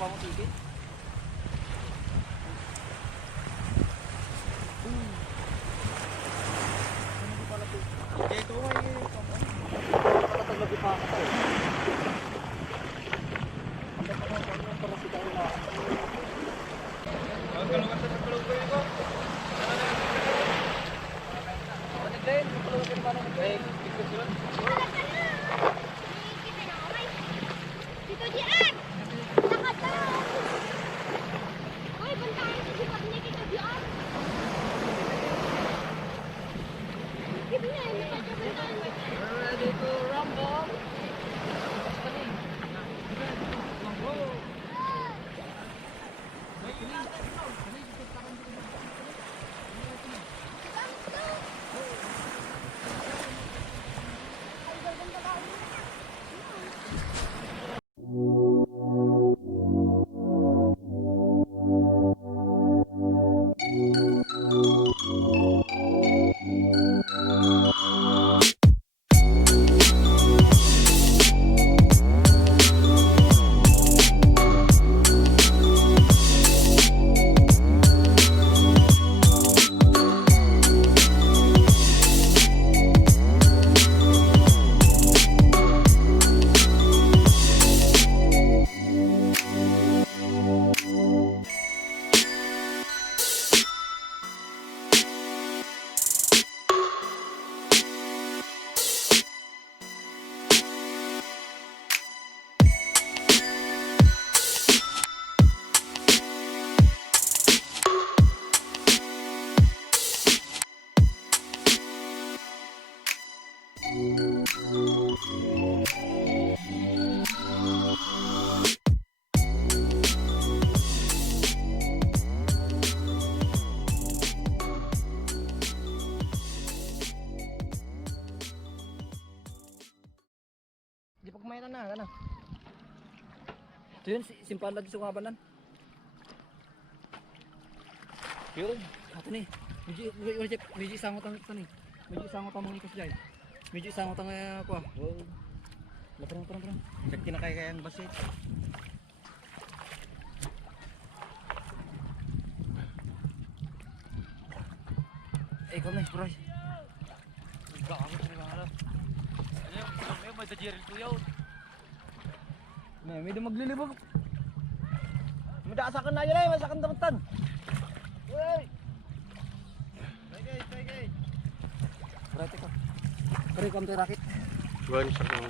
mamutipid. Ito ay patataglabi pa ako tayo. Para si tayo na. Kalungan sa kalungan ko. Nagdayin, kalungan ka naman nagdayin. Dito diyan! Nakataw! Hoy, bantayan sa sipag niya kita diyan! Give na, hindi ka siya bantayan. We're ready to rumble! Di pa kumain na, ano? Ito yun, simpan lang sa kabanan. Yun, ito ni. Medyo isangot ang ito ni. Medyo isangot ang mga ikas dyan. Medyo isangot ang ako ah. Parang. Check kinakayang basit. Ikaw na, Broy. Gago sa mga ano. Ano, may dajeril ko yun. May maglilibog. Madaasakan na yun eh, masakan damutan. Uy! Tagay. Rate ko. Kari ko ang rakit. Buwan sa kong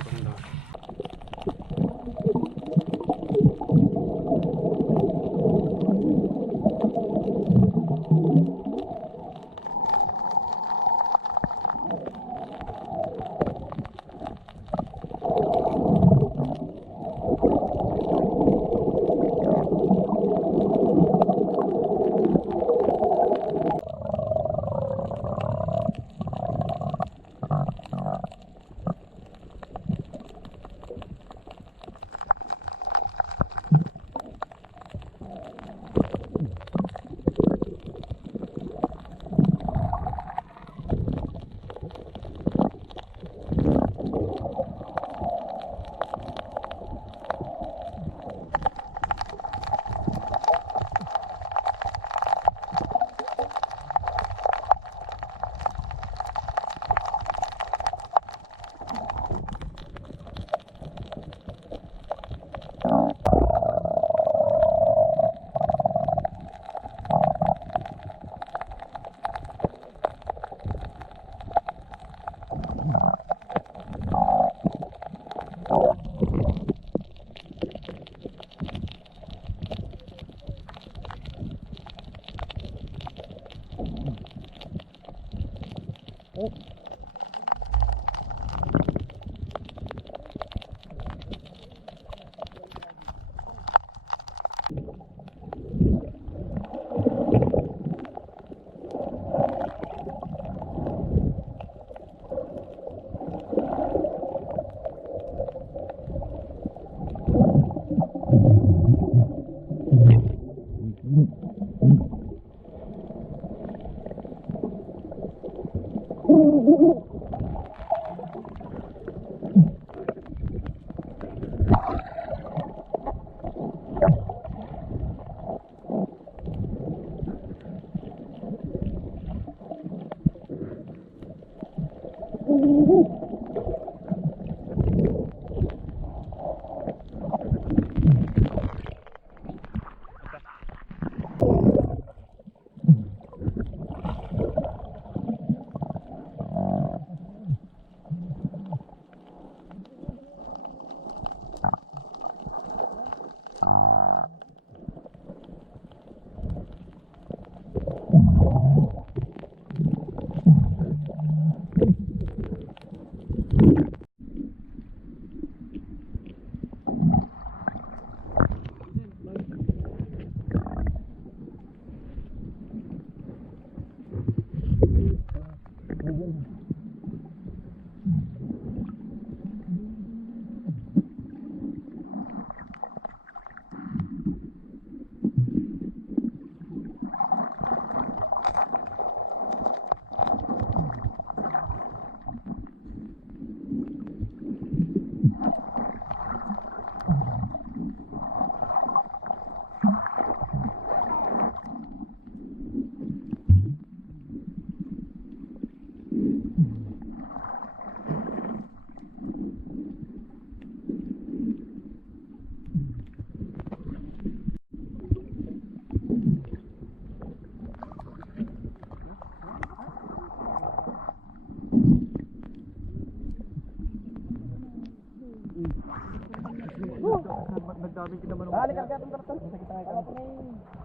Nagdami kita manong. Halika, gatong karton.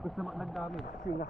Gusto nagdami. Singa.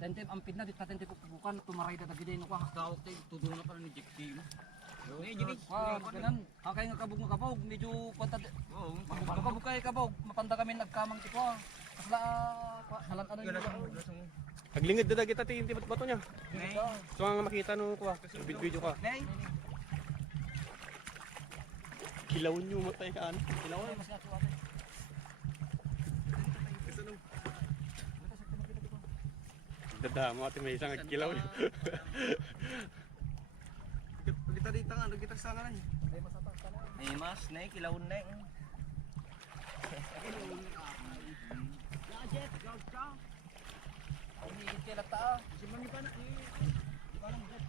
Tente ampid na dit tente bukan tumaray da gid no ka daot tay tudong na pala ni Jikti. Ni jini. Kanan akay nga kabog medyo pantad. Oo, kabog kay kabog mapanda kami nagkamang tipo. Kasla halan ano ni. Naglingid na kita tinti bato niya. So ang makita no ko video ka. Kilawon nyo matay ka ano. Kilawon mas ato ate. Dadama ate may isang kilaw. Kita dito nga, kita sa kanan. Ni mas nay kilawon nay. Jet, go. Ini kita ta. Simang pa na. Parang jet.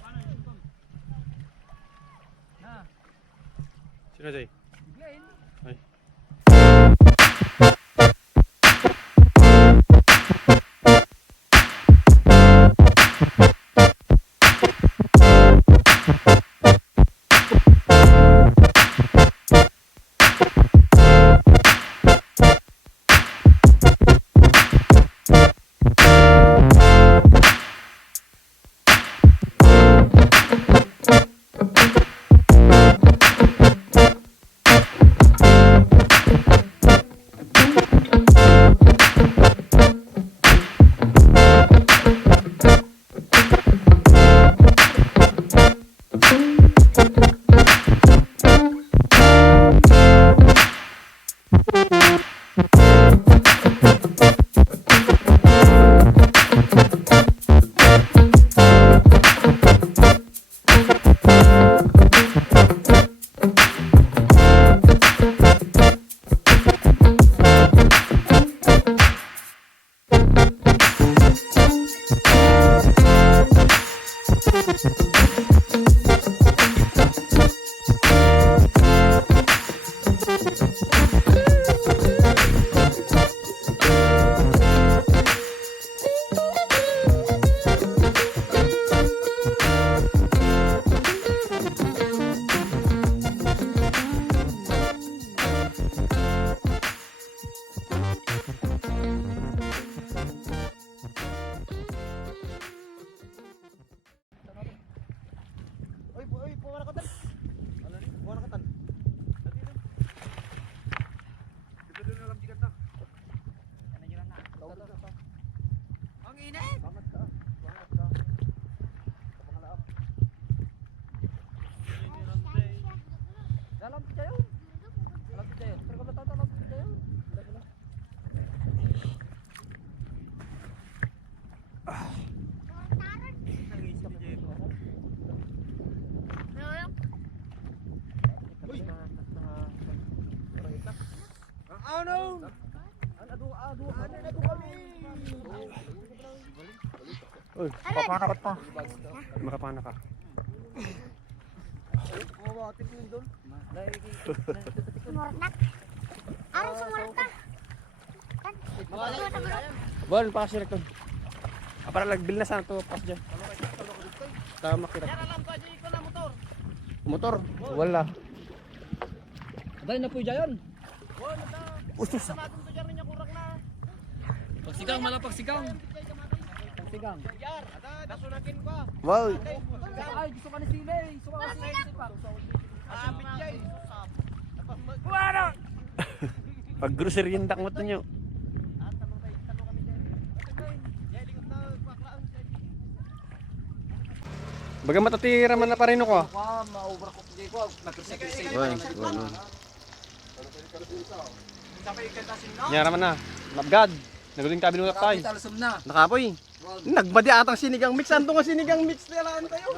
Paano yung na. Sino Jay? Ay. Uy, papanakot pa. Makapanak ka. Sumurnak. Araw sumurnak ka. Bon, pakasirek to. Para lagbil na sana to pas dyan. Tama kira. Motor? Wala. Dahil na po dyan. Ustos. Pagsigang, mala pagsigang. Pagsigang. Wow. Ay, gusto ka ni Sile. Gusto ka ni Sile pa. Pag grocery yung dakmot nyo. Baga matatira man na pa rin ako. Ma-overcook di ko. Nagkasakit. Nyara man na. Labgad. Naguling tabi nung tayo. Talasam na. Nakapoy. Nagbadi atang sinigang mix. Anto nga sinigang mix nila tayo.